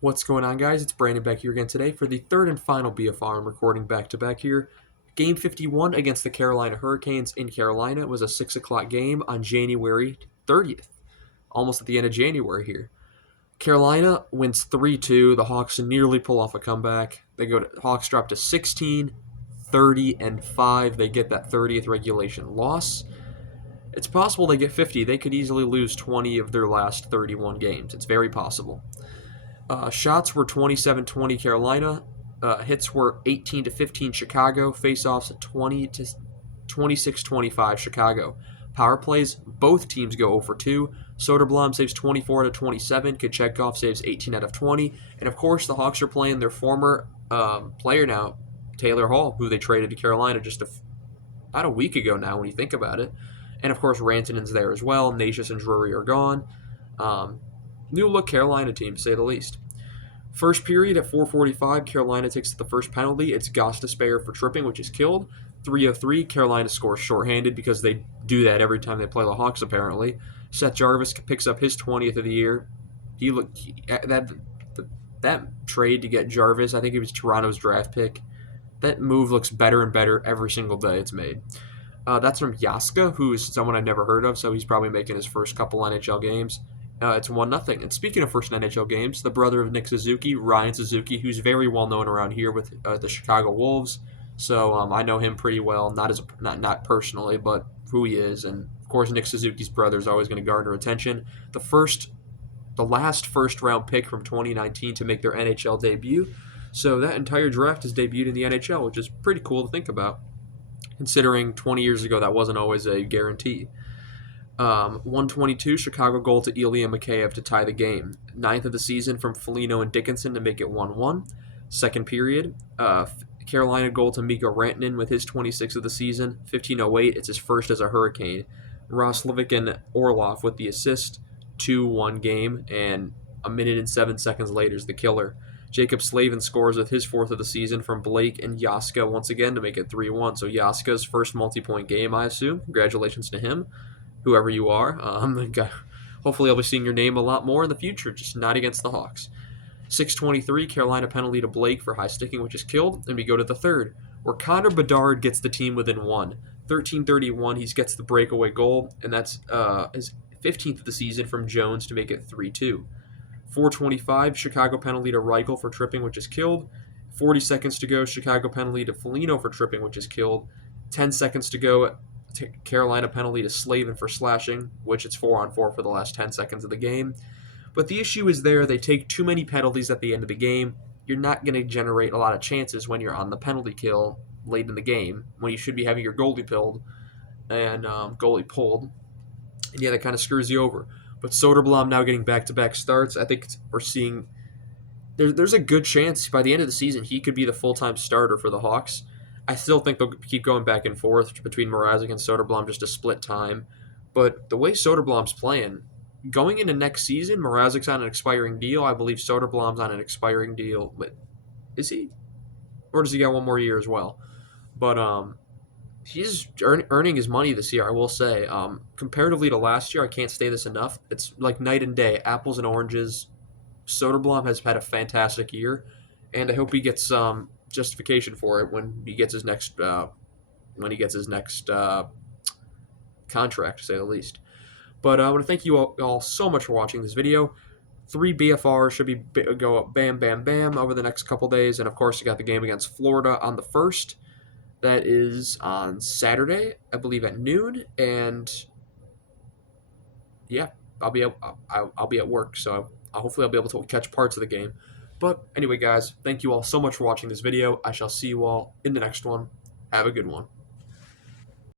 What's going on, guys? It's Brandon back here again today for the third and final BFR. I'm recording back-to-back here. Game 51 against the Carolina Hurricanes in Carolina. It was a 6 o'clock game on January 30th, almost at the end of January here. Carolina wins 3-2. The Hawks nearly pull off a comeback. Hawks drop to 16, 30, and 5. They get that 30th regulation loss. It's possible they get 50. They could easily lose 20 of their last 31 games. It's very possible. Shots were 27-20 Carolina. Hits were 18-15 Chicago. Faceoffs 26-25 Chicago. Power plays, both teams go 0 for 2. Soderblom saves 24-27. Kochetkov saves 18 out of 20. And of course, the Hawks are playing their former player now, Taylor Hall, who they traded to Carolina just about a week ago now when you think about it. And of course, Rantanen's there as well. Nashis and Drury are gone. New look Carolina team, to say the least. First period at 4:45, Carolina takes the first penalty. It's Gostisbehere for tripping, which is killed. 3:03, Carolina scores shorthanded because they do that every time they play the Hawks, apparently. Seth Jarvis picks up his 20th of the year. That trade to get Jarvis, I think it was Toronto's draft pick. That move looks better and better every single day it's made. That's from Yaska, who is someone I've never heard of, so he's probably making his first couple NHL games. It's 1-0. And speaking of first NHL games, the brother of Nick Suzuki, Ryan Suzuki, who's very well known around here with the Chicago Wolves. So I know him pretty well, not personally, but who he is. And of course, Nick Suzuki's brother is always going to garner attention. The last first round pick from 2019 to make their NHL debut. So that entire draft is debuted in the NHL, which is pretty cool to think about, considering 20 years ago that wasn't always a guarantee. 122 Chicago goal to Ilya Mikheyev to tie the game. 9th of the season from Foligno and Dickinson to make it 1-1. Second period, Carolina goal to Mikko Rantanen with his 26th of the season. 15:08, it's his first as a Hurricane. Roslovic and Orlov with the assist. 2-1 game, and a minute and 7 seconds later is the killer. Jacob Slavin scores with his 4th of the season from Blake and Yaska once again to make it 3-1. So Yaska's first multi-point game, I assume. Congratulations to him, whoever you are. Hopefully I'll be seeing your name a lot more in the future, just not against the Hawks. 6:23, Carolina penalty to Blake for high sticking, which is killed, and we go to the third, where Connor Bedard gets the team within 1. 13:31, he gets the breakaway goal, and that's his 15th of the season from Jones to make it 3-2. 4:25, Chicago penalty to Reichel for tripping, which is killed. 40 seconds to go, Chicago penalty to Foligno for tripping, which is killed. 10 seconds to go, Carolina penalty to Slavin for slashing, which it's 4-on-4 for the last 10 seconds of the game. But the issue is there, they take too many penalties at the end of the game. You're not going to generate a lot of chances when you're on the penalty kill late in the game, when you should be having your goalie pulled. And yeah, that kind of screws you over. But Soderblom now getting back-to-back starts. I think we're seeing there's a good chance by the end of the season he could be the full-time starter for the Hawks. I still think they'll keep going back and forth between Mrazek and Soderblom just to split time. But the way Soderblom's playing, going into next season, Mrazek's on an expiring deal. I believe Soderblom's on an expiring deal. But is he? Or does he got one more year as well? But he's earning his money this year, I will say. Comparatively to last year, I can't say this enough. It's like night and day, apples and oranges. Soderblom has had a fantastic year, and I hope he gets some justification for it when he gets his next contract, to say the least. But I want to thank you all so much for watching this video. 3 BFRs should go up bam, bam, bam over the next couple days. And, of course, you got the game against Florida on the 1st. That is on Saturday, I believe, at noon. And, yeah, I'll be at work, so hopefully I'll be able to catch parts of the game. But anyway, guys, thank you all so much for watching this video. I shall see you all in the next one. Have a good one.